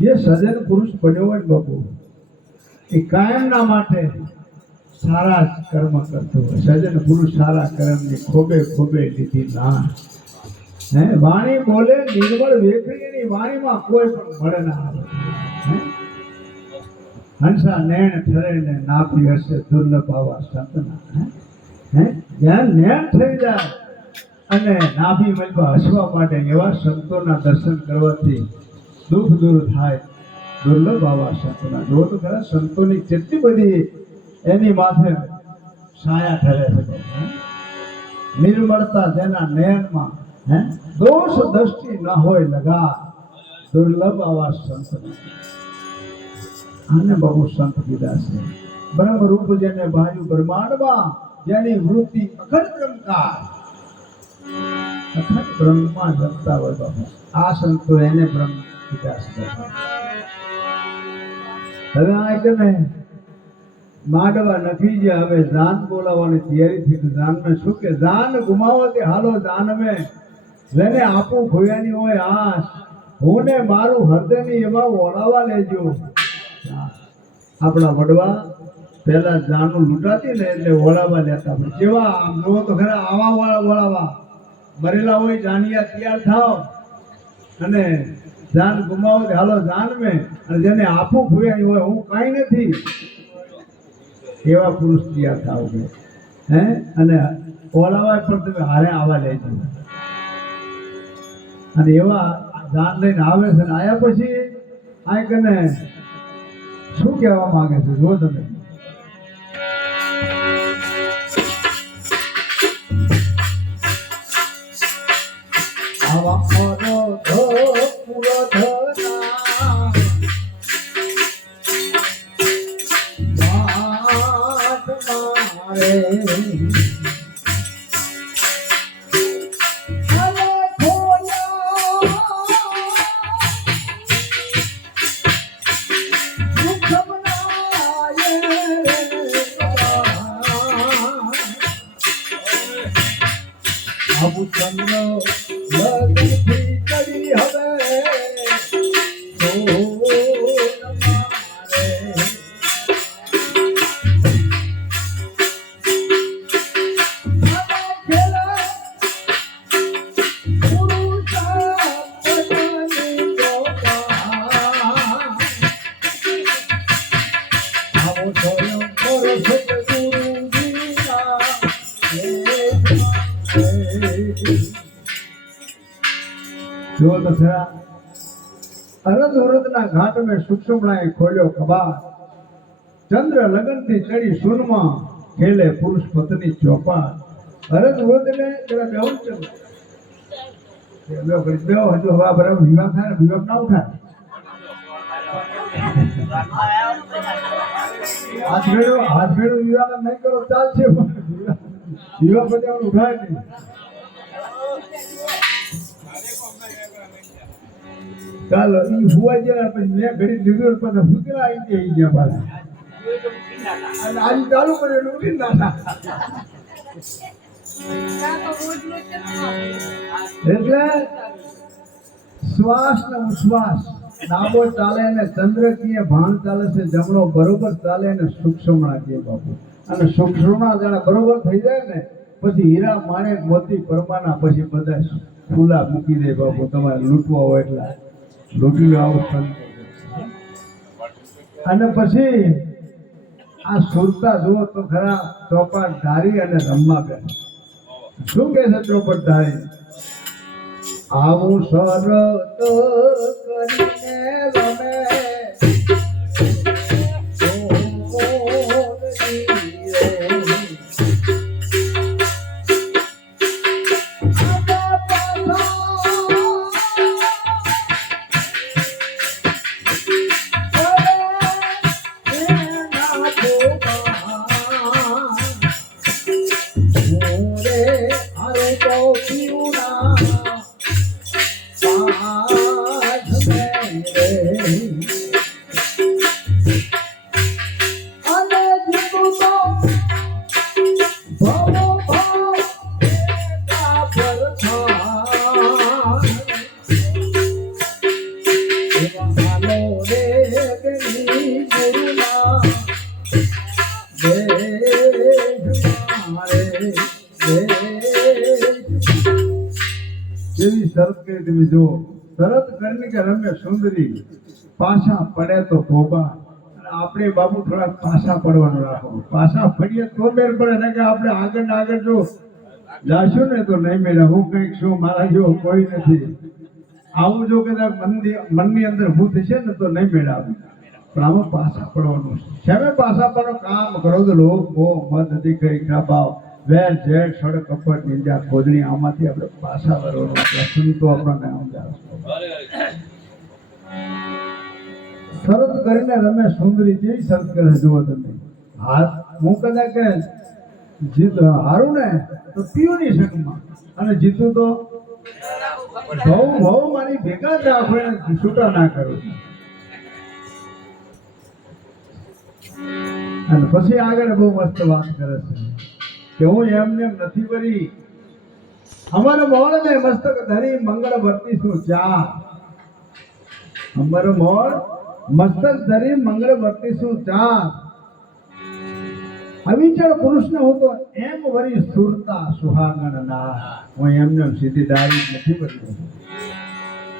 ये सजन पुरुष बन्यो હોય બાપુ એ કાયમના માટે સારા કર્મ કરતો હોય સજન પુરુષ સારા કર્મની ખોબે ખોબે લીધી ના હે વાણી બોલે નિર્મળ વેકરીની વાણીમાં કોઈ પણ મળે ના આવે હંસા નૈણ ઠરે ને નાભી હશે દુર્લભ આવા સંતના હે જ્યાં નૈણ થઈ જાય અને નાભી મલમાં હસવા માટે એવા સંતોના દર્શન કરવાથી દુઃખ દૂર થાય દુર્લભ આવા સંતોના જો તો ખરા સંતોની કેટલી બધી એની માથે છાયા ઠરે છે નિર્મળતા જેના નયનમાં હે દોષ દ્રષ્ટિ ન હોય લગા દુર્લભ આવા સંતના આને બહુ સંત કીધા છે બ્રહ્મ રૂપ જેને ભાયુ બ્રહ્માંડમાં જેની વૃત્તિ અખંડ બ્રહ્મકાર અખંડ બ્રહ્મમાં જમતા હોય બાપુ આ સંતો એને બ્રહ્મ કીધા છે હવે આ કે ને માંડવા નથી જે હવે જાન બોલાવવાની તૈયારી થઈ જાન મેં શું કે જાન ગુમાવો તે હાલો જાન મેં જેને આપું ખોયાની હોય આસ હું ને મારું હૃદયની એમાં વળાવા લેજો આપણા વડવા પહેલા જાનું લૂંટાતી ને એટલે વળાવા લેતા જેવા આમ જો તો ખરા આવા વળાવા મરેલા હોય જાનિયા તૈયાર થાવ અને જાન ગુમાવો તે હાલો જાન મેં અને જેને આપું ખોયાની હોય હું કાંઈ નથી એવા પુરુષ તૈયાર થાવ હે અને ઓલાવા પણ તમે હારે આવા લેજો અને એવા જાન લઈને આવે છે ને આયા પછી આ કને શું કહેવા માંગે છે જો તમે આવા પૂરો આબુ ચંદ્ર લગતી કરી હવે जो तो खरा अरद उरदना घाट में सूक्ष्मणाए खोल्यो कबाट चंद्र लगन थी चढ़ी सुनमा खेले पुरुष पत्नी चौपाट अरद उरद ने तेरा बेहू चल बेहू हजू हवा बराबर विवाह था विवाह ना उठा हाथ भेड़ो विवाह नहीं करो चाल छे विवाह बजाव उठाए नहीं ચાલો ઈ હુવા ગયા પછી મેં ઘડી લીધું પછી ભૂતરા આવી ગયા પાછા અને આજ ચાલુ કર્યું ઉઠી ના એટલે શ્વાસ ને ઉશ્વાસ ડાબો ચાલે ને ચંદ્ર કીએ ભાણ ચાલે છે જમણો બરોબર ચાલે ને સૂક્ષ્મણા કીએ બાપુ અને સૂક્ષ્મણા જાણે બરોબર થઈ જાય ને પછી હીરા માણેક મોતી પરમાના પછી બધા ફૂલા મૂકી દે બાપુ તમારે લૂંટવા હોય એટલા લૂંટી આવું અને પછી આ સુરતા જુઓ તો ખરા ચોપાટ ધારી અને રમવા બે શું કે છે ચોપાટ ધારી આવું સરત કરીને રમે જેવી શરત કરી તમે જુઓ, શરત કરીને કે રમે સુંદરી પાછા પડે તો ભોગા. અને આપણે બાબુ થોડા પાછા પડવાનું રાખો. પાછા પડીએ તો મેળ પડે ને કે આપણે આગળ ને આગળ જો જાશું ને તો નહીં મેળે. હું કંઈક છું, મારા જેવો કોઈ નથી. આવું જો કદાચ મનની અંદર ભૂત છે ને તો નહીં મેળાવે. પણ આમાં પાછા પડવાનું છે. શેમે પાછા પડો? કામ ક્રોધ લોભ મોહ મદ અધિક ભાવ વેર ઝેર સડક કપટ નિંદા ખોદણી. આમાંથી આપણે પાછા વળવાનું. સંતો આપણને સમજાવે. શરત કરીને રમે સુંદરી. જેવી શરત કરે જુઓ તમે. હાથ હું કદાચ જીત હારું ને તો પીઓની સંગમાં, અને જીતું તો બહુ મારી ભેગા જ રાખો, એને છૂટા ના કરો. અને પછી આગળ બહુ મસ્ત વાત કરે છે કે હું એમને એમ નથી કરી. અમારો મોળ ને મસ્તક ધરી મંગળ વર્તી શું ચા. અમારો મોળ મસ્તક ધરી મંગળ વર્તી શું ચા. અવિચળ પુરુષને હું તો એમ વરી સુરતા સુહાગણ ના. હું એમને સીધી દારી નથી વરી,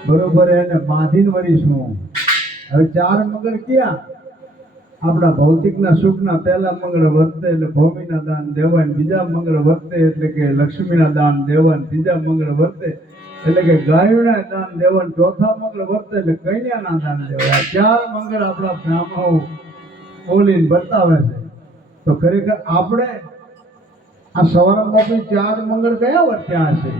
બરોબર એને બાંધીને વરીશું. હવે ચાર મંગળ ક્યાં? આપણા ભૌતિકના સુખના પહેલા મંગળ વર્તે એટલે ભૂમિના દાન દેવાન, બીજા મંગળ વર્તે એટલે કે લક્ષ્મીના દાન દેવાન, ત્રીજા મંગળ વર્તે એટલે કે ગાયોના દાન દેવાન, ચોથા મંગળ વર્તે એટલે કન્યાના દાન દેવાય. ચાર મંગળ આપણા બ્રાહ્મણો બોલીને બતાવે છે. તો ખરેખર આપણે આ સવારમાં ચાર મંગળ કયા વર્ત્યા હશે?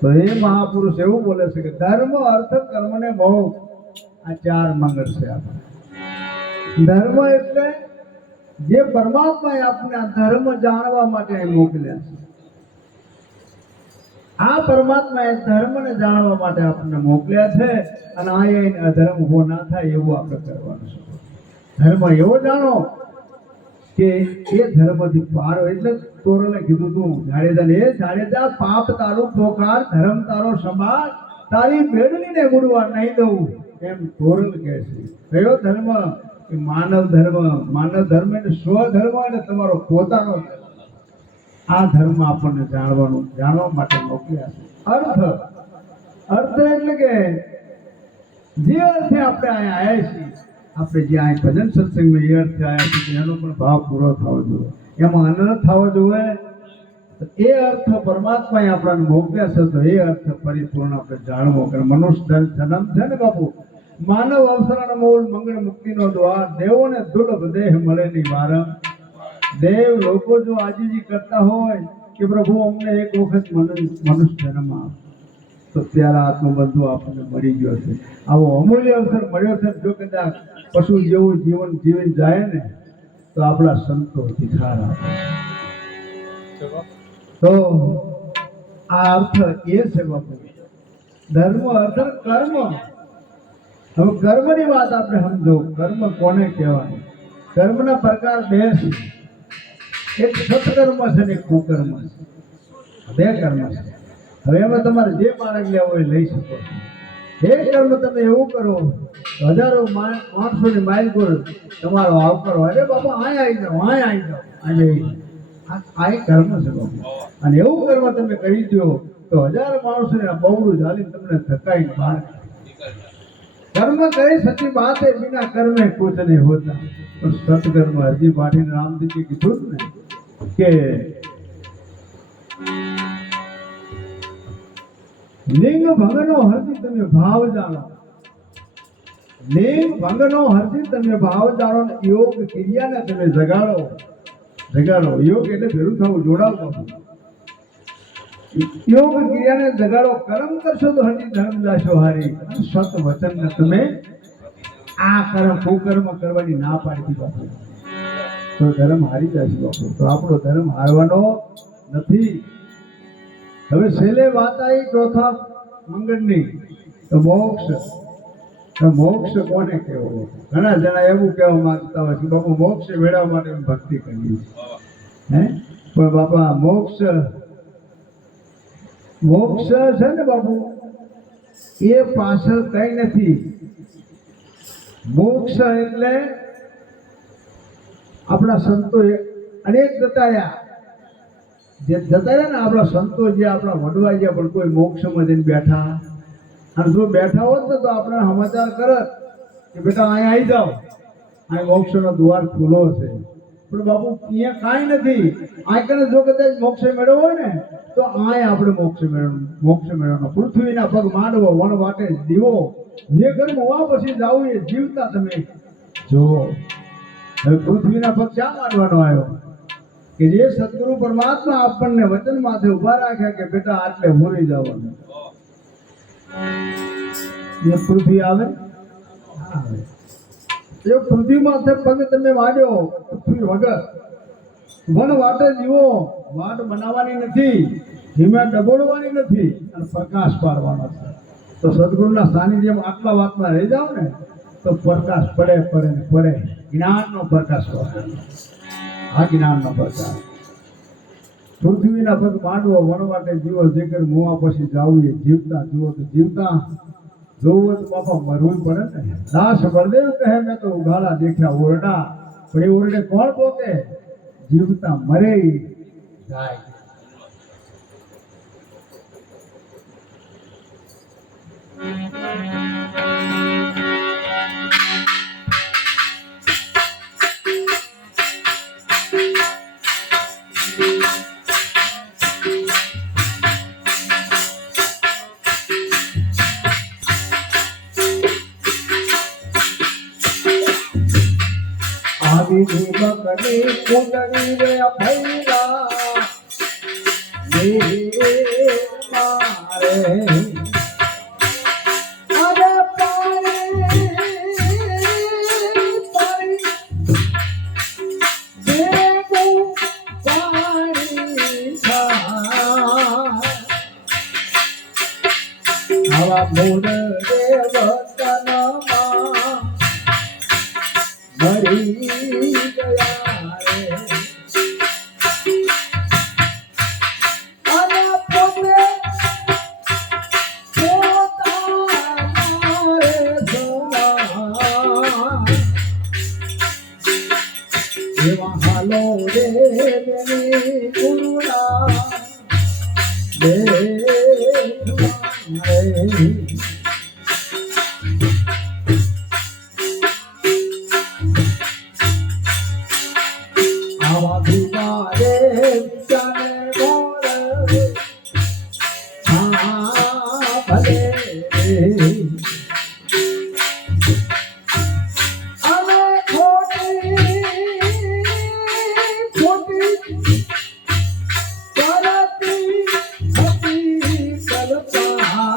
તો એ મહાપુરુષ એવું બોલે છે કે ધર્મ અર્થ કર્મ ને મોક્ષ, આ ચાર મંગળ છે આપણે. ધર્મ એટલે જે પરમાત્માએ આપણને આ ધર્મ જાણવા માટે મોકલ્યા છે. આ પરમાત્માએ ધર્મને જાણવા માટે આપણને મોકલ્યા છે. અને આ અધર્મ ઉભો ના થાય એવું આપણે કરવાનું છે. ધર્મ એવો જાણો કે એ ધર્મથી પાર. એટલે તોરલે કીધું તું જાડેજાને, એ જાડેજા પાપ તારું પોકાર, ધર્મ તારો સમાજ, તારી મેળવીને ગુડવા નહીં દઉં. એમ તોરલ કહે છે. કયો ધર્મ? માનવ ધર્મ. માનવ ધર્મ એટલે સ્વધર્મ, એટલે તમારો પોતાનો ધર્મ. આ ધર્મ આપણને જાણવા માટે મોકલ્યા છે. અર્થ એટલે કે જે અર્થે આપણે અહીંયા આવ્યા છીએ, આપણે જે અહીં ભજન સત્સંગમાં એ અર્થે આવ્યા છીએ, એનો પણ ભાવ પૂરો થવો જોઈએ, એમાં આનંદ થવો જોઈએ. એ અર્થ પરમાત્માએ આપણને મોકલ્યા છે. તો એ અર્થ પરિપૂર્ણ આપણે જાણવો. કે મનુષ્ય જન્મ છે ને બાપુ, માનવ અવસરણ મૂળ મંગળ મુક્તિનો દ્વાર, દેવોને દુર્લભ દેહ મળે ની વારમ. દેવ લોકો જો આજીજી કરતા હોય કે પ્રભુ અમને એક વખત મનુષ્ય જન્મ આપ, તો ત્યારે આત્મબંધુ આપણને મળી ગયો છે. આવો અમૂલ્ય અવસર મળ્યો છે. જો કદાચ પશુ જેવું જીવન જીવી જાય ને તો આપણા સંતો શીખાર આપે. તો આ અર્થ એ છે બાપુ. ધર્મ અર્થ કર્મ. હવે કર્મની વાત આપણે સમજો. કર્મ કોને કહેવાય? કર્મના પ્રકાર બે છે. એક સત્કર્મ છે ને એક કુકર્મ છે. બે કર્મ છે. હવે એમાં તમારે જે માર્ગ લેવો હોય લઈ શકો છો. એક કર્મ તમે એવું કરો, હજારો માણસોની માઇલ પર તમારો આવકારો, અરે બાપા અહીં આવી જાઓ, અહીં આવી જાઓ, આ એક કર્મ છે બાપુ. અને એવું કર્મ તમે કરી દો તો હજારો માણસોને બહુડું ચાલીને તમને થકાઈને બહાર. કર્મ કરી સચી બાત હે, બિના કર્મે કુછ નહીં હોતા. પણ સત્કર્મ હરજી પાટીને રામજીએ કીધું ને કે લિંગ ભંગનો હરજી તમે ભાવ જાણો. લિંગ ભંગનો હરજી તમે ભાવ જાણો. યોગ ક્રિયાને તમે જગાડો. યોગ એટલે ભેરું થવું, જોડાવવું. યોગ ક્રિયાને જગાડો. કર્મ કરશો તો હરજી ધર્મ જાશો હારી. સત વચનને તમે આ કર્મ કુકર્મ કરવાની ના પાડી બાપુ, તો ધર્મ હારી જશે બાપુ. તો આપણો ધર્મ હારવાનો નથી. હવે છેલ્લે વાત આવી ચોથા મંગળની, તો મોક્ષ. મોક્ષ કોને કહેવો? ઘણા જણા એવું કહેવા માંગતા હોય કે બાપુ મોક્ષ મેળવવા માટે ભક્તિ કરીએ હે. પણ બાપા મોક્ષ છે ને બાપુ, એ પાછળ કઈ નથી. મોક્ષ એટલે આપણા સંતોએ અનેક બતાવ્યા જે જતા રહ્યા ને આપણા સંતો જે આપણા વડવા ગયા પણ કોઈ મોક્ષમાં જઈને બેઠા, અને જો બેઠા હોત ને તો આપણે સમાચાર કરત કે બેટા અહીંયા આવી જાઓ, અહીં મોક્ષનો દ્વાર ખુલ્લો છે. પણ બાપુ અહીંયા કાંઈ નથી. આ કને જો કદાચ મોક્ષ મેળવો હોય ને તો આય આપણે મોક્ષ મેળવવાનો. પૃથ્વીના પગ માંડવો, વન વાટે દીવો, જે કર્મ હોવા પછી જાવું એ જીવતા તમે જો. હવે પૃથ્વીના પગ ક્યાં માંડવાનો આવ્યો કે જે સદગુરુ પરમાત્મા આપણને વચન માથે ઉભા રાખ્યા કે બેટા આટલે હોરી જવાનું. એ પૃથ્વી આવે એ પૃથ્વી માથે પગ તમે માંડ્યો, પૃથ્વી વગર વન વાટે જીવો. વાટ બનાવવાની નથી, ધીમે ડબોળવાની નથી, અને પ્રકાશ પાડવાનો છે. તો સદગુરુના સાનિધ્યમાં આટલા વાતમાં રહી જાવ ને તો પ્રકાશ પડે પડે ને પડે. જ્ઞાનનો પ્રકાશ પડે, આ જ્ઞાનનો પ્રકાશ. પૃથ્વીના પગ માંડવો, વન વાટે જીવો, જે કરી મોવા પછી જાવું એ જીવતા જુઓ. તો જીવતા જોવું તો બાપા મરવું પડે ને. દાસ બળદેવ કહે મેં તો ઉઘાડા દેખ્યા ઓરડા, પણ એ ઓરડે કોણ પોકે? જીવતા મરે જાય. આવીની બકરી કુંડળી રે ભૈલા મારે અરે પાણી આવા મૂળ રે વતનમાં મરી ગયા રે. અને પોતે પોતાના રે સોના એવા હાલો રે બેની ગુરુના રે. આવા ભીમારે વિચારે મોર હા ભલે અમે ખોટી ખોટી કરતી હતી કલ્પના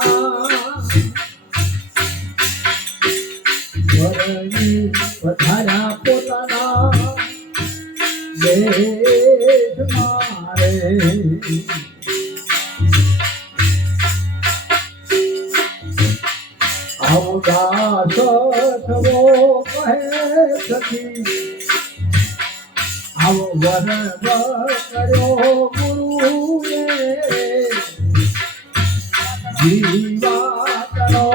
વરની વધાર્યા પોતાના દેશ મારે. આવો દાસ થવો કહે સખી, આવો વરવ કર્યો ગુરુએ જીવા કરો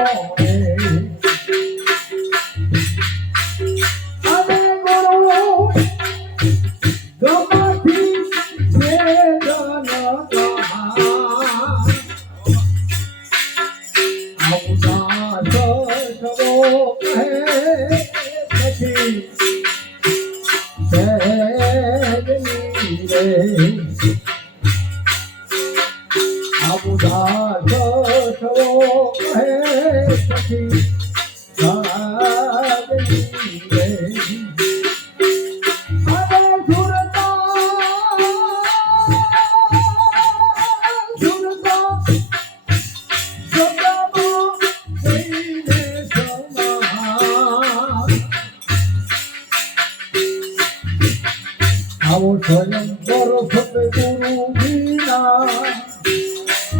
આવો સ્વયં કરો સતગુરુ વિના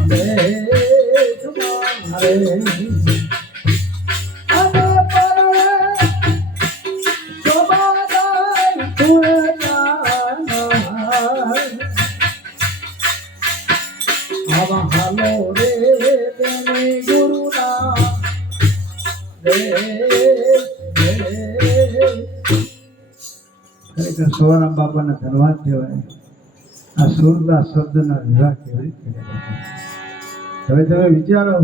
દેશ મારે. અને પરણે શોભાદાય આવા હાલો રે બેની ગુરુના ખરેખર સોરામ બાપાના ધન્યવાદ કહેવાય. આ સુરતા શબ્દના વિવાહ કેવી રીતે કર્યા? હવે તમે વિચારો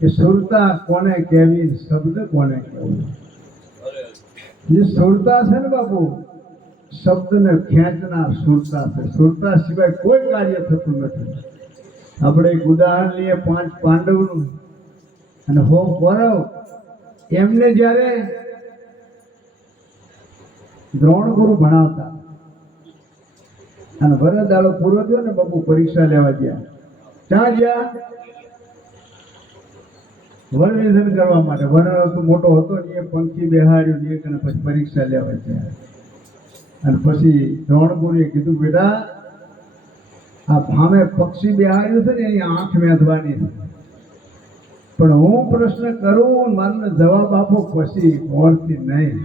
કે સુરતા કોને કહેવી, શબ્દ કોને કહેવું? જે સુરતા છે ને બાપુ, શબ્દને ખેંચનાર સુરતા છે. સુરતા સિવાય કોઈ કાર્ય થતું નથી. આપણે એક ઉદાહરણ લઈએ 5 પાંડવનું અને 100 કૌરવ. એમને જ્યારે દ્રોણ ગુરુ ભણાવતા અને વરદ દાડો પૂરો થયો ને બાપુ, પરીક્ષા લેવા ગયા. ક્યાં ગયા? વર્ણિધન કરવા માટે. વર્ણ મોટો હતો ને એ પંખી બેહાડ્યું ને એક, અને પછી પરીક્ષા લેવા ગયા. અને પછી દ્રોણ ગુરુએ કીધું, બેટા આ ભામે પક્ષી બેહાડ્યું છે ને એની આંખ મેંધવાની છે, પણ હું પ્રશ્ન કરું મને જવાબ આપો, પછી મોરથી નહીં.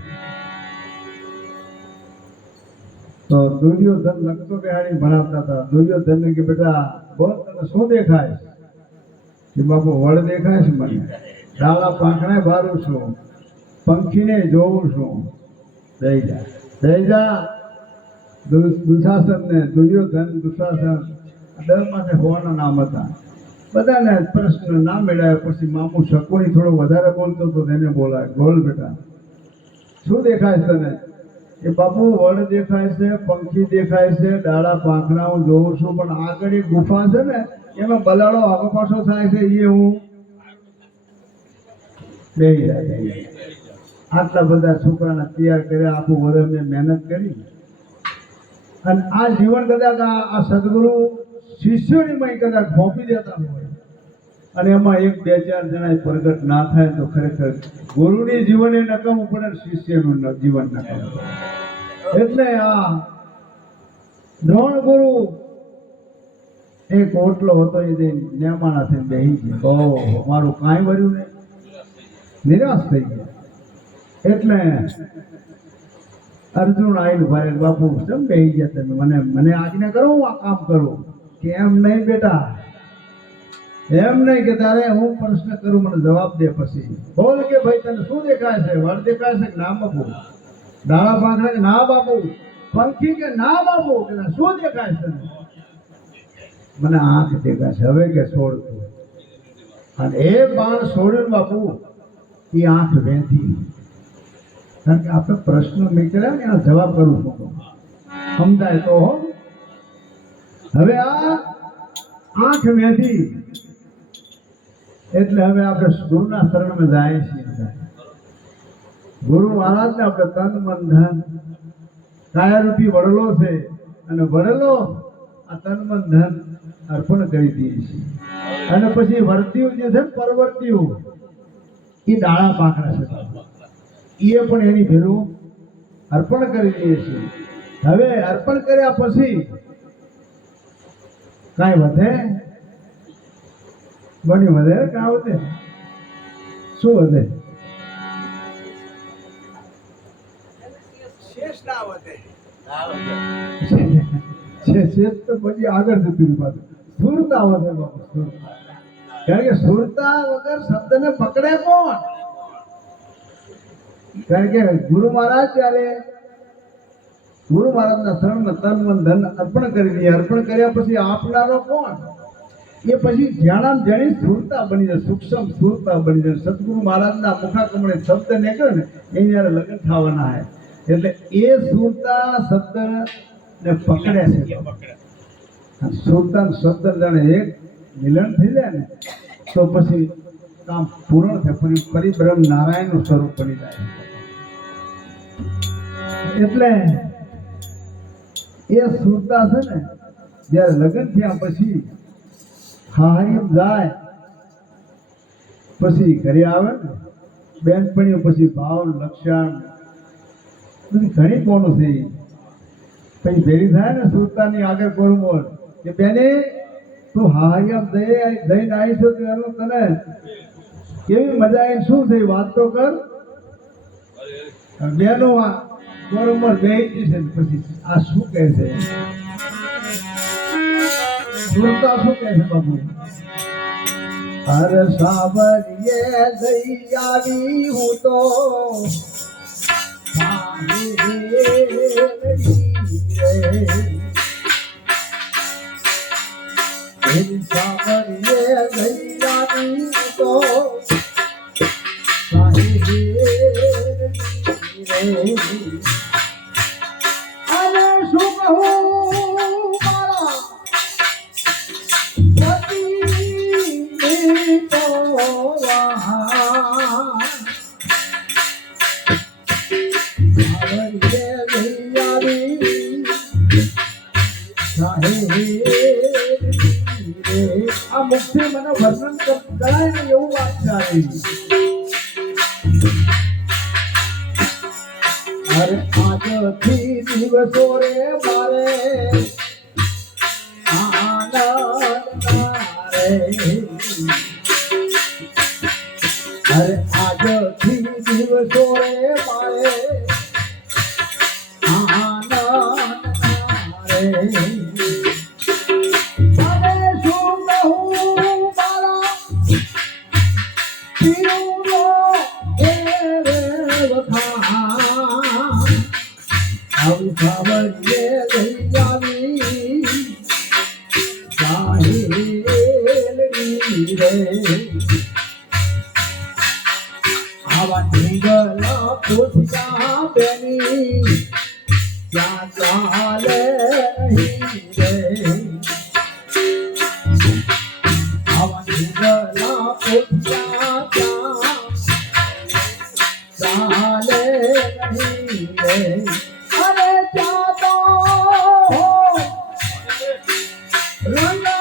તો દુર્યોધન લખતો બેહાડી ભણાવતા હતા. દુર્યોધન કે બેટા બોલ તને શું દેખાય? કે બાપુ વડ દેખાય છે મને, ડાળા પાંખણે બારું છું, પંખીને જોઉં છું. દઈ જા, દઈ જા. દુશાસન ને દુર્યોધન દુશાસન 10 માંથી 100 નામ હતા. બધાને પ્રશ્ન ના મેળવ્યા. પછી મામુ શકુની થોડો વધારે બોલતો હતો, તેને બોલાય, બોલ બેટા શું દેખાય તને? એ બાપુ વડ દેખાય છે, પંખી દેખાય છે, ડાળા પાંખડા હું જોઉં છું, પણ આગળ એક ગુફા છે ને એમાં બલાડો આગો પાછો થાય છે, એ હું બેહી જાય. આટલા બધા છોકરાને તૈયાર કર્યા, આખું વર્ષ મેં મહેનત કરી. અને આ જીવન કદાચ આ સદગુરુ શિષ્યોની મય કદાચ ખોપી દેતા હોય અને એમાં 1 2 4 જણા પ્રગટ ના થાય તો ખરેખર ગુરુની જીવન એ નકામું પડે, શિષ્યનું જીવન નકામું પડે. એટલે આ દ્રોણ ગુરુ એક ઓટલો હતો, એ નેમાણા થઈને બેહી ગયા. ઓહો, મારું કાંઈ વર્યું ને, નિરાશ થઈ ગયા. એટલે અર્જુન આવીને ભારે, બાપુ કેમ બેહી ગયા તમે? મને આજ્ઞા કરો, હું આ કામ કરું. કે એમ નહીં બેટા, એમ નહીં, કે તારે હું પ્રશ્ન કરું મને જવાબ દે. પછી બોલ કે ભાઈ તને શું દેખાય છે? વડ દેખાય છે કે ના બાપુ? ડાળા પાંખડા કે ના બાપુ? પંખી કે ના બાપુ? કે શું દેખાય છે તને? મને આંખ દેખાય છે. હવે કે છોડતું. અને એ બાણ છોડ્યું બાપુ, એ આંખ વેંધી. કારણ કે આપણે પ્રશ્ન નીકળ્યા ને એનો જવાબ કરું છું, સમજાય તો. હવે આ આંખ વેંધી એટલે હવે આપણે ગુરુના શરણમાં જાય છીએ. ગુરુ મહારાજને આપણે તન મન ધન કાયારૂપી વડલો છે, અને વડલો આ તન મન ધન અર્પણ કરી દઈએ છીએ. અને પછી વર્તીઓ જે છે, પરવર્તીઓ, એ ડાળા પાંખડા છે, એ પણ એની ભેરું અર્પણ કરી દઈએ છીએ. હવે અર્પણ કર્યા પછી કાંઈ વધે? બની વધે? કાં વધે? શું વધે? શેષ ના વધે. શેષ તો પછી આગળ જતું પાછું. સ્થૂળતા વધે બાબુ, સ્થૂળતા. કારણ કે સ્થૂળતા વગર શબ્દને પકડે કોણ? કારણ કે ગુરુ મહારાજ જ્યારે ગુરુ મહારાજના શરણમાં તન મન ધન અર્પણ કરી દઈએ. અર્પણ કર્યા પછી આપનારો કોણ? એ પછી જ્ઞાનામ જાણી સ્થૂળતા બની જાય, સૂક્ષ્મ સ્થૂળતા બની જાય. સદગુરુ મહારાજના મુખાકમળે શબ્દ નીકળે ને એ જયારે લગ્ન થવાના હોય એટલે એ સ્થૂળતા શબ્દને પકડે છે. સ્થૂળતા શબ્દ જાણે એક મિલન થઈ જાય ને તો પછી કામ પૂર્ણ થાય. પરિબ્રહ્મ નારાયણનું સ્વરૂપ બની જાય. એટલે એ સુરતા છે ને, જયારે લગ્ન થયા પછી હારીમ જાય, પછી ઘરે આવે ને બેનપણીઓ, પછી ભાવ લક્ષણ બધી ઘણી કોનું છે. પછી ભેરી થાય ને સુરતાની આગળ કોરું બોલ કે બેને તું હારીમ જઈને આવી છો, તને કેવી મજા આવી, શું થઈ વાત તો કર. બેનો બરોબર બેસી છે. પછી આ શું કહે છે? સુરતા શું કહે છે બાબુ? હર સાવરીએ લઈ આવી હું તો આ મુક્તિ મને વર્ણન કરાય ને એવું વાત છે અરે આજથી દિવસો રે મારે આનંદ રે અરે આજથી દિવસો રે મારે આનંદ રે આવા ઢીંગલા પૂછ્યા બેની ક્યાં ચાલે નહીં રે આવા ઢીંગલા પૂછ્યા ચાલે નહીં રે અરે ચાતો રંગને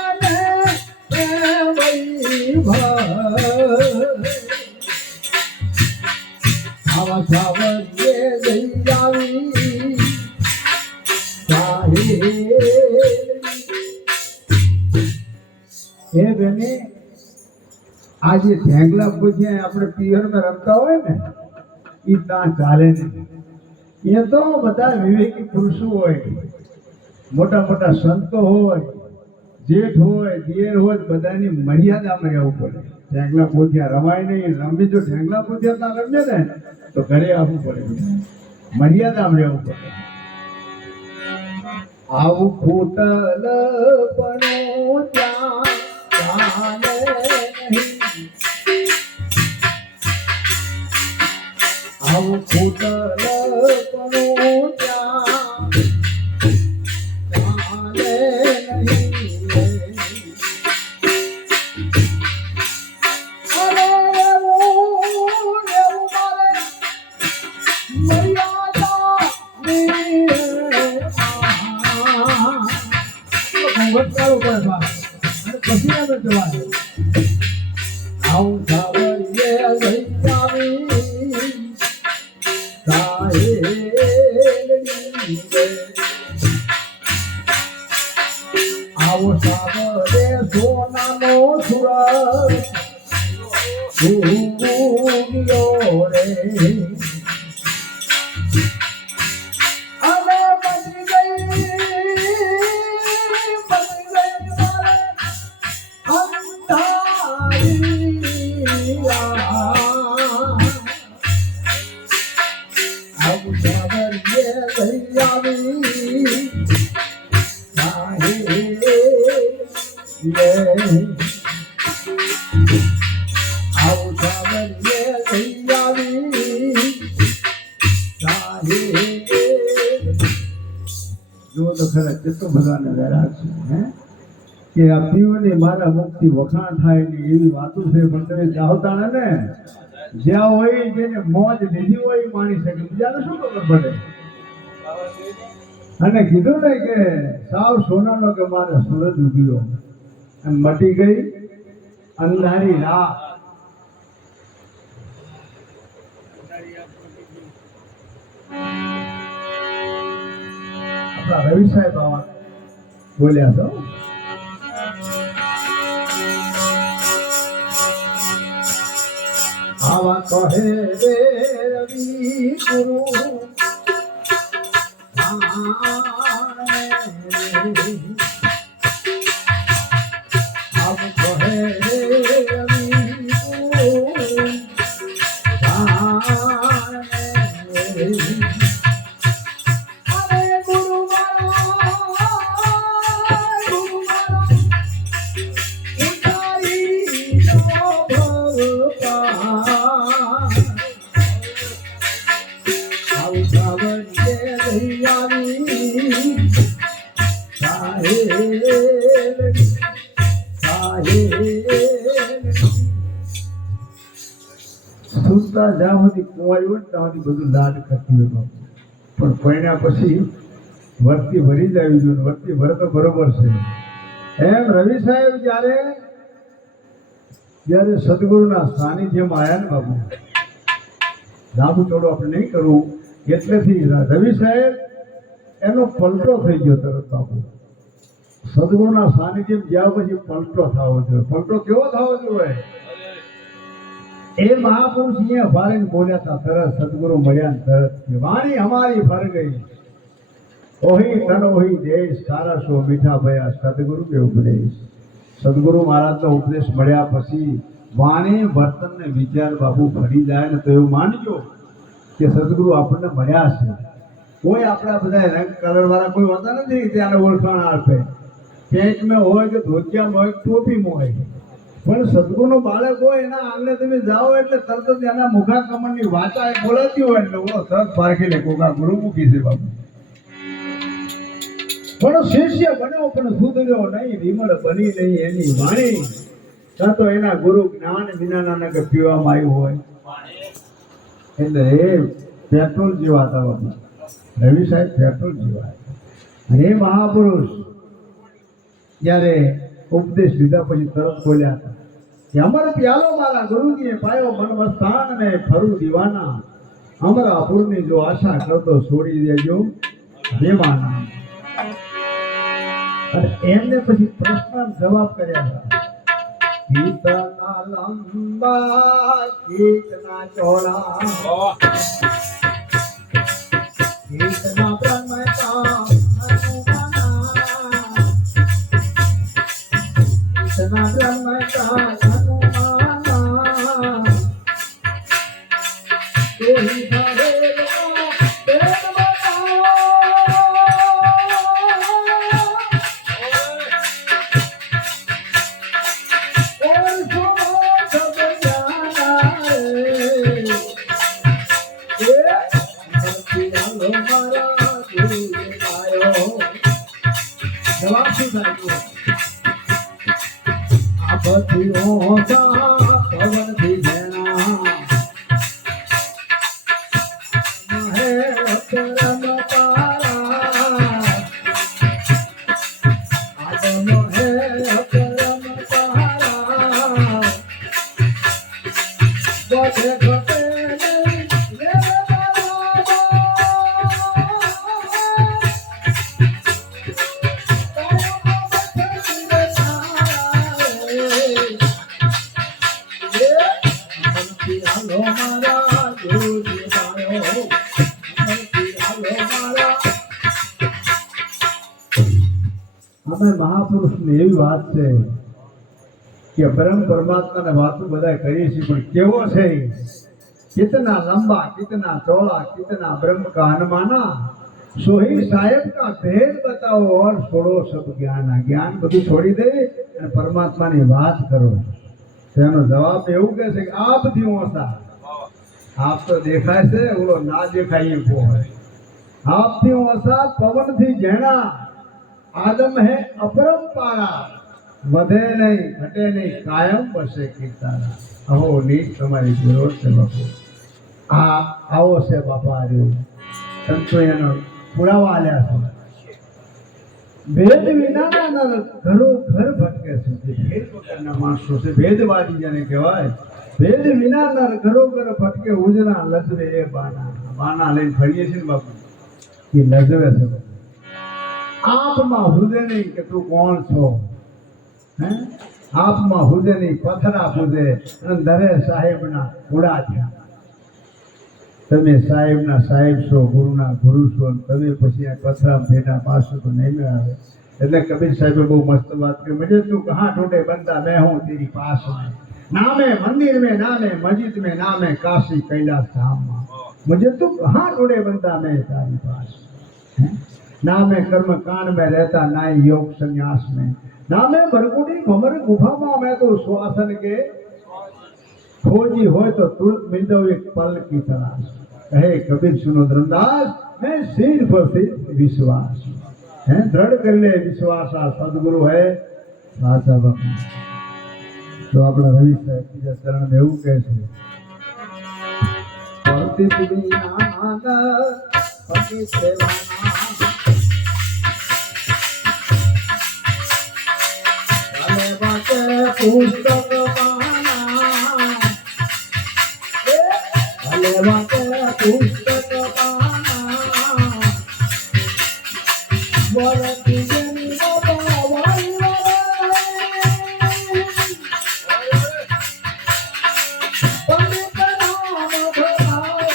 આવા સાવરીએ લઈ આવી હે બેને આજે ઢેંગલા પૂછ્યા આપણે પિયરમાં રમતા હોય ને એ ત્યાં ચાલે ને એ તો બધા વિવેકી પુરુષો હોય મોટા મોટા સંતો હોય જેઠ હોય દિયર હોય બધાની મર્યાદામાં રહેવું પડે ઢેંગલા પૂછ્યા રમાય નહીં રમી જો ઢેંગલા પૂછ્યા ત્યાં રમીએ ને તો ઘરે આવવું પડે મર્યાદામાં રહેવું પડે આવું ખૂટલ પણ ત્યાં ચાલે નહીં આવું ખૂટલ પણ ત્યાં ચાલે નહીં આવો સાવરે સોનાનો સુરત ઉગ્યો રે હવે બની ગઈ આવું સાવરે લઈ આવી આવું સાવરે લઈ આવી જો તો ખરા કેટલો ભગવાનને વૈરાગ છે હે કે આ પીઓની મારા મુક્તિ વખાણ થાય ને એવી વાતો છે પણ તમે ચાહતા ને જ્યાં હોય જેને મોજ લીધી હોય એ માણી શકે બીજાને શું ખબર પડે અને કીધું ને કે સાવ સોનાનો કે મારે સૂરજ ઉગ્યો અને મટી ગઈ અંધારી રાત આપણા રવિ સાહેબ આવા બોલ્યા છો આવા કહે રે રવિ ગુરુ સુનતા જ્યાં સુધી કુંવારી હોય ત્યાં સુધી બધું લાડ કરતી હોય પણ ભણ્યા પછી વર્તી ભરી જ આવી જોઈએ, વર્તી ભરે તો બરોબર છે. એમ રવિ સાહેબ જ્યારે સદગુરુના સાનિધ્યમાં આવ્યા ને બાબુ, લાંબુ ચોડું આપણે નહીં કરવું, એટલેથી રવિ સાહેબ એનો પલટો થઈ ગયો તરત બાબુ. સદગુરુના સાનિધ્ય જ્યાં પછી પલટો થવો જોઈએ. પલટો કેવો થવો જોઈએ? એ મહાપુરુષ અહીંયા ભારે બોલ્યા હતા તરત, સદગુરુ મળ્યા ને તરત વાણી અમારી ફર ગઈ, ઓહી તન ઓહી દેશ, સારા સો મીઠા ભયા સદગુરુ કે ઉપદેશ. સદગુરુ મહારાજનો ઉપદેશ મળ્યા પછી વાણી વર્તન ને વિચાર બાબુ ફરી જાય ને તો એવું માનજો કે સદગુરુ આપણને મળ્યા છે. કોઈ આપણા બધા રંગ કલર વાળા કોઈ હોતા નથી ત્યાં ઓળખાણ આપે, પેન્ટમાં હોય કે ધોતિયામાં હોય કે ટોપીમાં હોય, પણ સદગુરુનો બાળક હોય એના આંગણે તમે જાઓ એટલે તરત જ એના મુખા કમળની વાચા બોલાતી હોય એટલે ઓળો તરત પારખી લે કોકા ગુરુ મૂકી છે બાબુ. પણ શિષ્ય બન્યો પણ સુધર્યો નહીં, વિમળ બની નહીં એની વાણી, કાં તો એના ગુરુ જ્ઞાન વિનાના કે પીવામાં આવ્યું હોય. એટલે એ પેટ્રોલ જેવા હતા બાબુ, રવિ સાહેબ પેટ્રોલ જેવા. અને એ મહાપુરુષ જ્યારે ઉપદેશ લીધા પછી તરત બોલ્યા હતા કે અમર પ્યાલો મારા ગુરુજીએ પાયો મનમસ્થાન ને ફરું દીવાના, અમરા અપૂરની જો આશા કરતો છોડી દેજો દેવાના. અને એમને પછી પ્રશ્ન જવાબ કર્યા હતા, કિતના લંબા કિતના ચોડા, કિતના બ્રહ્મતા કિતના બ્રહ્મતા હનુમાના, તોહી મહાપુરુષની એવી વાત છે કે બ્રહ્મ પરમાત્માને વાતો બધા કરીએ છીએ, પણ કેવો છે? કિતના લંબા કિતના ચોળા કિતના બ્રહ્મ કા હનુમાના, સોહી સાહેબ કા ભેદ બતાવો और छोड़ो सब ज्ञान. જ્ઞાન બધું છોડી દે અને પરમાત્માની વાત કરો. તેનો જવાબ એવું કહે છે કે આપથી ઓછા, આપ તો દેખાય છે ઓલો ના દેખાય એ હોય. આપથી ઓછા પવનથી ઝેણા, આદમ હે અપરંપારા, વધે નહીં ઘટે નહીં કાયમ બસે કીર્તારા. આવો નીચ તમારી ગુરુ છે બાપુ. આવો છે બાપા રહ્યું. સંતો એનો પુરાવા આલ્યા છે. ભેદ વિનાના નર ઘરો ઘર ભટકે છે. ભેદ વગરના માણસો છે, ભેદવાદી જેને કહેવાય. ભેદ વિના નર ઘરો ઘર ભટકે, ઉજના લજવે એ બાના. બાના લઈને ફરીએ છીએ ને બાપુ, એ લજવે છે. આપમાં હુદે નહીં કે તું કોણ છો, હે? આપમાં હુદે નહીં પથરા પૂજે અને દરે સાહેબના ઉડા થયા. તમે સાહેબના સાહેબ છો, ગુરુના ગુરુ છો, તમે પછી આ પથરા ભેટા પાછો તો નહીં મેળવે. એટલે કબીર સાહેબે બહુ મસ્ત વાત કરી, મુझे તું કહાં ઢૂંઢે બનતા, मैं हूँ तेरी पास में, नामे मंदिर में नामे मस्जिद में नामे काशी कैलाश धाम में, मुझे તું कहां ढूंढे बनता मैं तारी पास, ना मैं कर्म कांड में रहता ना योग संन्यास में, ना मैं भरकुटी भमर गुफा में, मैं तो श्वासन के खोजी हो तो तुरंत मिल जाओ एक पल की तलाश. कहे कबीर सुनो धर्मदास, मैं सिर्फ विश्वास है, दृढ़ कर ले विश्वास. आ सदगुरु है साचा बापू. तो अपना रवि साहेब બીજા ચરણ में એવું કહે છે, પરતિ દુનિયા ના પતિ સેવાના પુસ્તક પાના ભલે વાતે પુસ્તક પાના વરતી જેની બાબા વાઈ પંડિત નામ ભરાય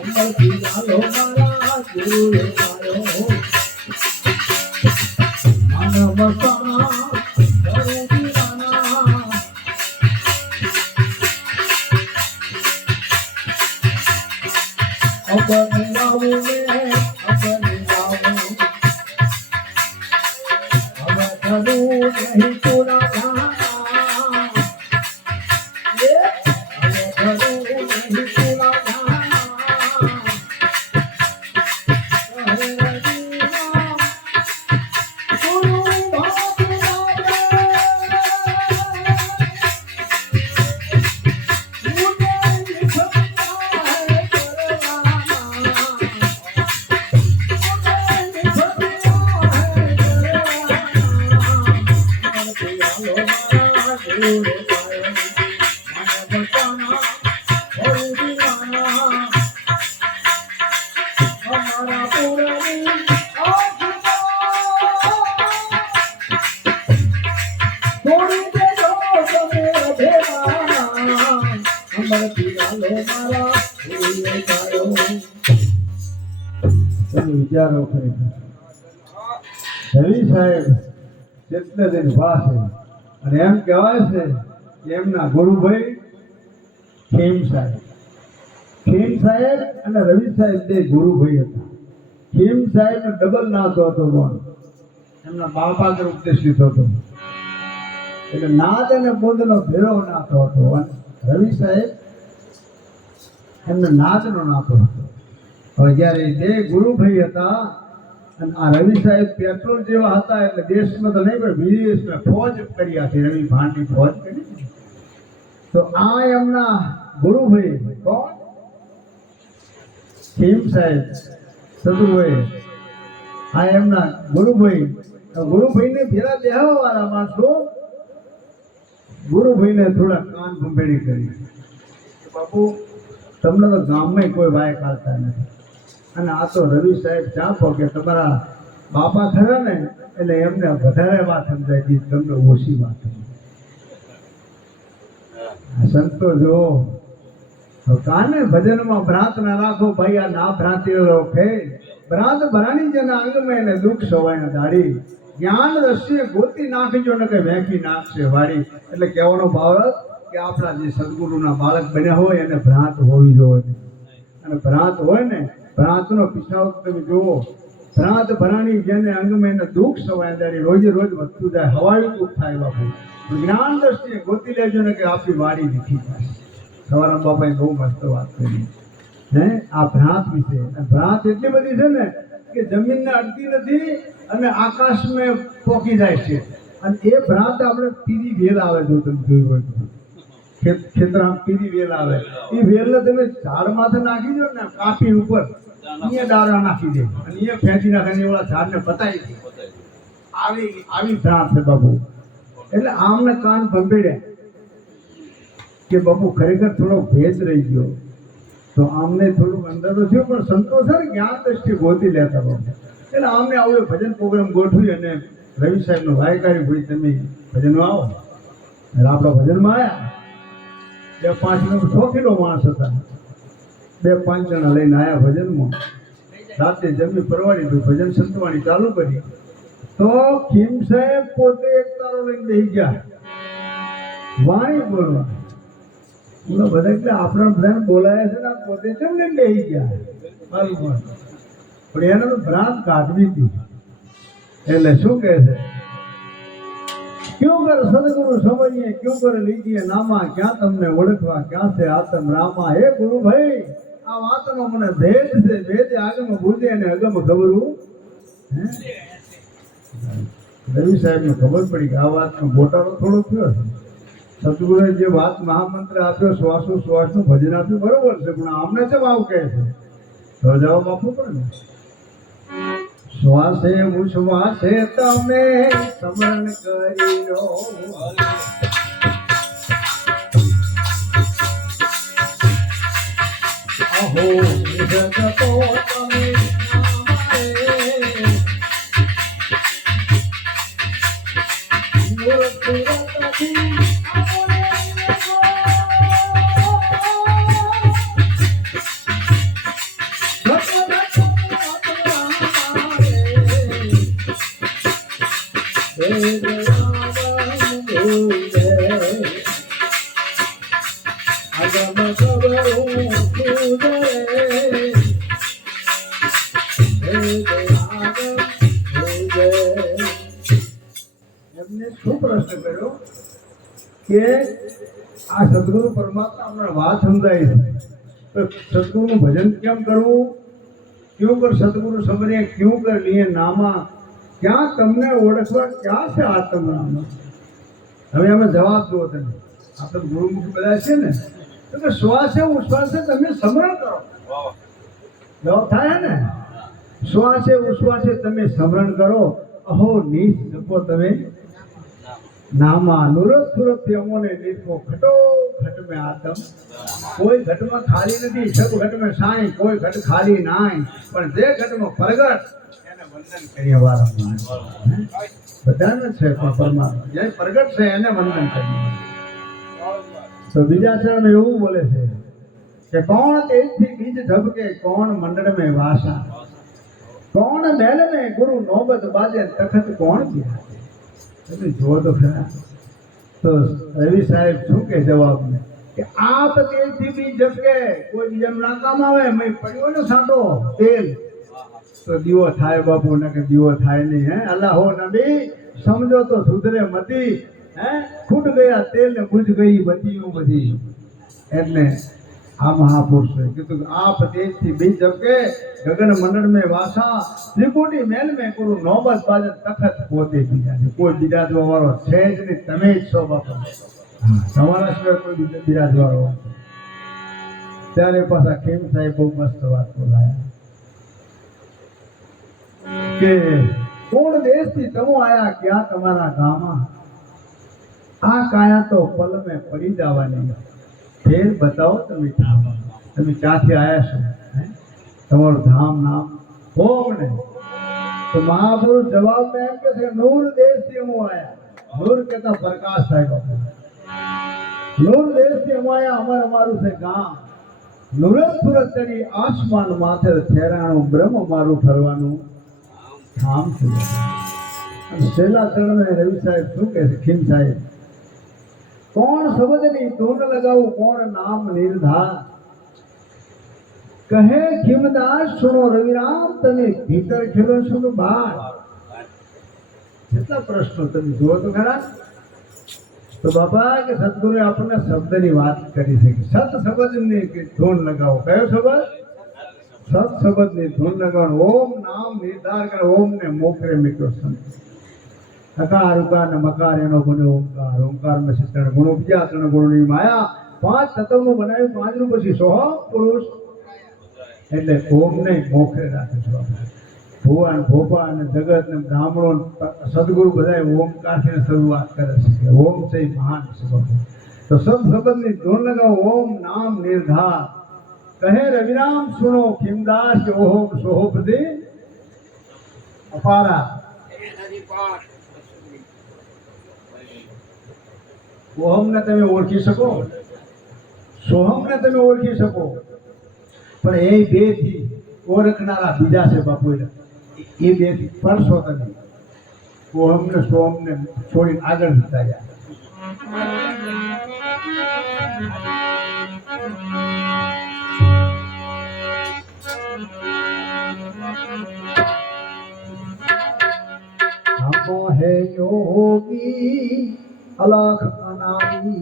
અંબરથી ચાલો મારા ગુરુ મારો માનવ સા કરે દીવાના અબને ગાવું મે અબને ગાવું અબધુ નહીં તુલા જાના અબધુ નહીં તુલા વિચારો રવિ સાહેબ જેટલે દિન વાસે અને એમ કહેવાય છે કે એમના ગુરુભાઈ ખેમ સાહેબ અને રવિ સાહેબ બે ગુરુભાઈ હતા. ખેમ સાહેબ ડબલ નાતો હતો પણ એમના બાપા તરફ ઉપદેશ લીધો હતો એટલે નાદ અને બોધનો ભેરો નાતો હતો અને રવિ સાહેબ એમને નાદનો નાતો હતો. હવે જ્યારે બે ગુરુભાઈ હતા અને આ રવિ સાહેબ પેટ્રોલ જેવા હતા એટલે દેશમાં તો નહીં પણ વિદેશમાં ફોજ કરી હતી. રવિ ભાંડી ફોજ કરી તો આ એમના ગુરુભાઈ કોણ ખેમ સાહેબ સદુભાઈ આ એમના ગુરુભાઈને ભેરા દેહાવા વાળા માણસો ગુરુભાઈને થોડા કાન ભંભેડી કરી બાપુ તમને તો ગામમાં કોઈ વાય કાઢતા નથી અને આ તો રવિ સાહેબ ચાંપો કે તમારા બાપા ખરા ને એટલે એમને વધારે વાત સમજાય હતી તમને ઓછી વાત સંતો જો કાને ભજનમાં ભ્રાંત ના રાખો ભાઈ આ ના ભ્રાંતિ રોકે ભ્રાંત ભરાણી જેના અંગમાં એને દુઃખ સવાય દાડી જ્ઞાન દ્રષ્ટિએ ગોતી નાખજો ને કે વેંખી નાખશે વાડી. એટલે કહેવાનો ભાવ કે આપણા જે સદગુરુના બાળક બન્યા હોય એને ભ્રાંત હોવી જોઈએ અને ભ્રાંત હોય ને ભ્રાંતનો પીછાવ તમે જુઓ ભ્રાંત ભરાણી જેને અંગમાં એને દુઃખ સવાય દાડી રોજે રોજ વધતું જાય હવાયું દુઃખ થાય બાપુ. જ્ઞાન દ્રષ્ટિએ ગોતી લેજો ને કે આપણી વાડી લીખી થાય. સવારામ બાપાએ બહુ મસ્ત વાત કરી હે આ ભ્રાંત વિશે. ભ્રાંત એટલી બધી છે ને કે જમીનને અડતી નથી અને આકાશમાં પોકી જાય છે અને એ ભ્રાંત આપણે પીરી વેલ આવે જો તમે જોયું હોય તો ખેતરમાં પીરી વેલ આવે એ વેલને તમે ઝાડ માથે નાખી દો ને કાપી ઉપર અહીંયા ડાળા નાખી દે અને અહીંયા ફેંકી નાખે એવા ઝાડને બતાવી દે. આવી ભ્રાંત છે બાબુ. એટલે આમને કાન ભંભેડ્યા કે બાપુ ખરેખર થોડો ભેદ રહી ગયો તો આમને થોડુંક અંદર તો થયું પણ સંતોષ છે જ્ઞાન દ્રષ્ટિએ ગોતી લેતા બાપુ. એટલે આમને આવું ભજન પ્રોગ્રામ ગોઠવી અને રવિ સાહેબનો વાયકારી ભાઈ તમે ભજનમાં આવો એટલે આપણા ભજનમાં આવ્યા 2-5 શોખીનો માણસ હતા 2-5 જણા લઈને આવ્યા ભજનમાં. રાતે જમી પરવાડી તો ભજન સંતવાણી ચાલુ કરી તો ખીમ સાહેબ પોતે એક તારો લઈને બેસી ગયા વાણી બોલવા. બધા એટલે આપણા બધાને બોલાયા છે ને પોતે કેમ લઈને બેસી ગયા પણ એને તો ભ્રાંત કાઢવી હતી. એટલે શું કહે છે ક્યું કર સદગુરુ સમજીએ ક્યું કર લીજીએ નામા ક્યાં તમને ઓળખવા ક્યાં છે આતમ રામા. હે ગુરુ ભાઈ આ વાતનો મને ભેદ છે ભેદ આગમ બુજે અને અગમ ખબરું. રવિ સાહેબને ખબર પડી કે આ વાતનો ગોટાળો થોડો થયો છે. સદગુરુએ જે વાત મહામંત્ર આપ્યો શ્વાસોશ્વાસનું ભજન આપ્યું બરોબર છે પણ આમને કેમ આવું કહે છે તો જવાબ આપવો પડે ને. શ્વાસે ઉશ્વાસે તમે સ્મરણ કરી લો અહો જગતો તમે એમને શું પ્રશ્ન કર્યો કે આ સદગુરુ પરમાત્મા અમને વાત સમજાય છે તો સદગુરુનું ભજન કેમ કરવું क्यों कर सतगुरु समरे क्यों कर लिए नामा क्या तमने ओळखवा क्या છે આત્મ નામ હવે અમે જવાબ દો તમે આપણે ગુરુમુખ બધા છે ને તો કે શ્વાસે ઉશ્વાસે તમે સ્મરણ કરો જવાબ થાય ને શ્વાસે ઉશ્વાસે તમે સ્મરણ કરો અહો નીચ જપો તમે નામા નુરત સુરત અમોને નીચો ખટો ઘટ में आत्म कोई घट में खाली नहीं सब घट में साई कोई घट खाली नाई पर जे घट में प्रगट એને વંદન કરીએ વારંવાર બધાને છે પરમાત્મા જે પ્રગટ છે એને વંદન કરીએ તો બીજા ચરણ એવું બોલે છે કે કોણ તેજથી બીજ ધબકે કોણ મંડળ में वासा કોણ મેલ में गुरु नौबत बाजे तखत कोण दिया તમે જો તો ખરા તો રવિ સાહેબ શું કે જવાબ ને કે આપ તેલથી બી ઝબકે કોઈ બીજા ના કામ આવે મેં પડ્યો ને સાંટો તેલ તો દીવો થાય બાપુ ને કે દીવો થાય નહીં હે અલ્લાહ હો નબી સમજો તો સુધરે મતી હે ફૂટ ગયા તેલ ને બુझ ગઈ બતીયું બધી એટલે આ મહાપુરુષે કીધું આપ તેજથી બી ઝબકે ગગન મંડળ में वासा त्रिकुटी मेल में गुरु नौबत बाजे तखत પોતે બીજા કોઈ બીજા જો વાળો છે જ નહીં તમે જ છો બાપુ તમારા સિવાય કોઈ બીજા જો વાળો ત્યારે પાછા ખેમ સાહેબ બહુ મસ્ત વાત બોલાયા કે કોણ દેશથી તમો આયા ક્યાં તમારા ગામમાં આ કાયા તો પલ મેં પડી જવાની ફેર બતાવો તમે ઠામા તમે ક્યાંથી આવ્યા છો તમારું ધામ નામ કોણ ને તો મહાપુરુષ જવાબ में એમ કે છે નૂર દેશથી હું આયા નૂર કહેતા પ્રકાશ થાય નૂર દેશથી હું આયા અમારું છે ગામ નુરત સુરત ચડી આસમાન માથે ઠેરાણું બ્રહ્મ મારું ફરવાનું ધામ છે છેલ્લા ચરણ में રવિ સાહેબ શું કહે છે ખીમ સાહેબ કોણ શબ્દની ધૂન લગાવું કોણ નામ નિર્ધાર કહે ખીમદાસ સુનો રવિરામ તમે ભીતર ખેલો છો કે બહાર કેટલા પ્રશ્નો તમે જુઓ તો ખરા તો બાપા કે સદગુરુએ આપણને શબ્દની વાત કરી છે કે સત શબ્દની ધૂન લગાવો કયો શબ્દ સત શબ્દની ધૂન લગાવો ઓમ નામ નિર્ધાર કરે ઓમ ને મોખરે મીઠો સંત અકાર ઉકાર ને મકાર એનો બન્યો ઓમકાર ઓમકાર में से ત્રણ ગુણો બીજા ત્રણ ગુણોની માયા પાંચ તત્વનું બનાવ્યું પાંચનું પછી સોહમ પુરુષ એટલે ઓમ ને મોખરે રાખે છો ભુવન ભોપા અને જગત ને બ્રાહ્મણો સદગુરુ બધા ઓમકારથી શરૂઆત કરે છે ઓમ છે મહાન શબ્દ તો સબ શબ્દની ધૂન લગાવો ઓમ નામ નિર્ધાર કહે રવિરામ સુનો ખીમદાસ કે ઓમ સોહો પ્રદે અપારા ઓહમ ને તમે ઓળખી શકો સોહમ ને તમે ઓળખી શકો પણ એ બે થી ઓળખનારા બીજા છે બાપુ એ બે થી પરસો તમે ઓહમ ને સોહમ ને છોડી આગળ જતા ગયા हमको है योगी अलख अनामी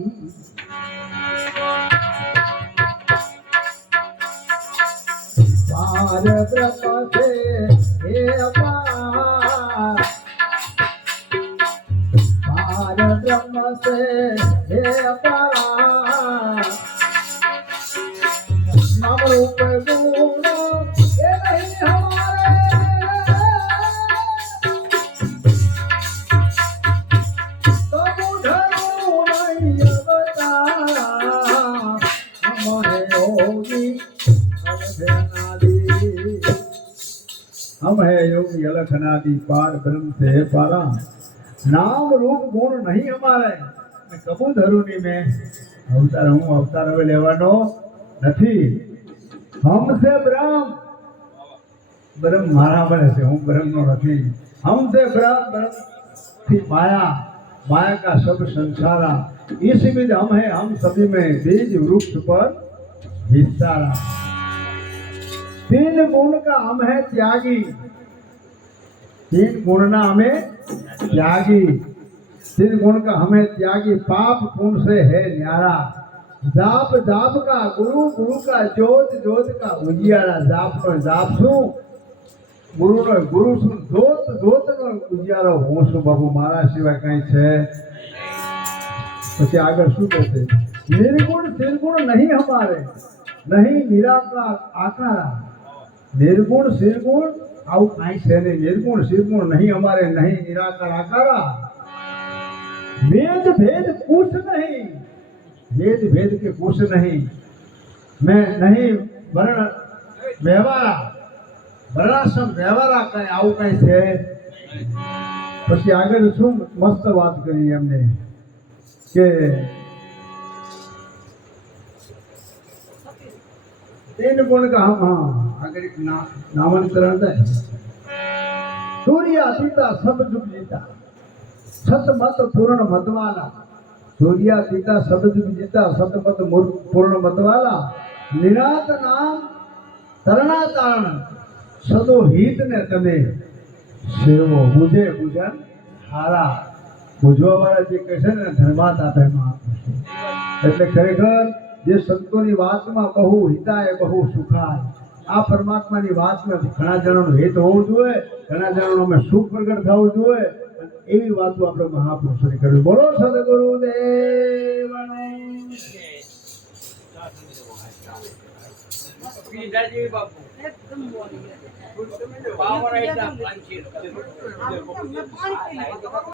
पार ब्रह्म से हे अपार पार ब्रह्म से हे अपार नाम रूप गुण ये नहीं हमारे हम है योगी अलख अनादि पार ब्रह्म से है पारा नाम रूप गुण नहीं हमारे कबू धरूनी में अवतार हूँ अवतार હવે લેવાનો નથી हमसे ब्रह्म ब्रह्म मारा बने से हूँ ब्रह्म नो નથી हमसे ब्रह्म ब्रह्म थी माया माया का सब संसारा इस विध हम है हम सभी में बीज वृक्ष पर विस्तारा तीन गुण का हम है त्यागी तीन गुण ना हमें त्यागी तीन गुण का हमें त्यागी पाप पुण्य से है न्यारा जाप जाप का गुरु गुरु का ज्योत ज्योत का उजियारा जाप नो जाप शू गुरु नो गुरु शू ज्योत ज्योत नो उजियारो हूँ शू बाबू मारा सिवाय कहीं छे પછી આગળ શું કહે निर्गुण निर्गुण नहीं हमारे नहीं निराकार आकारा निर्गुण निर्गुण આવું કાંઈ છે નહીં निर्गुण निर्गुण नहीं हमारे नहीं निराकार आकारा वेद भेद कुछ नहीं वेद भेद के कुछ नहीं मैं नहीं वर्ण व्यवहारा वर्णाश्रम व्यवहारा कहीं આવું કઈ છે પછી આગળ શું મસ્ત વાત કરી એમને કે तीन गुण का हम हाँ अगर एक नामांतरण है सूर्य अतीता सब जुग जीता सत मत पूर्ण मतवाला सूर्य अतीता सब जुग जीता सत मत पूर्ण मतवाला निरात नाम तरणा तारण सदो हित ने तने सेवो बुझे बुझन हारा बुझवा वाला जे कहे ने धर्मात आपे महापुरुषो એટલે ખરેખર જે સંતોની વાતમાં બહુ હિતાય બહુ સુખાય આ પરમાત્માની વાતમાં ઘણા જણાનું હિત હોવું જોઈએ ઘણા જણાનું અમે સુખ પ્રગટ થવું જોઈએ એવી વાતો આપણે મહાપુરુષોને કરવી બોલો સદગુરુદેવને એકદમ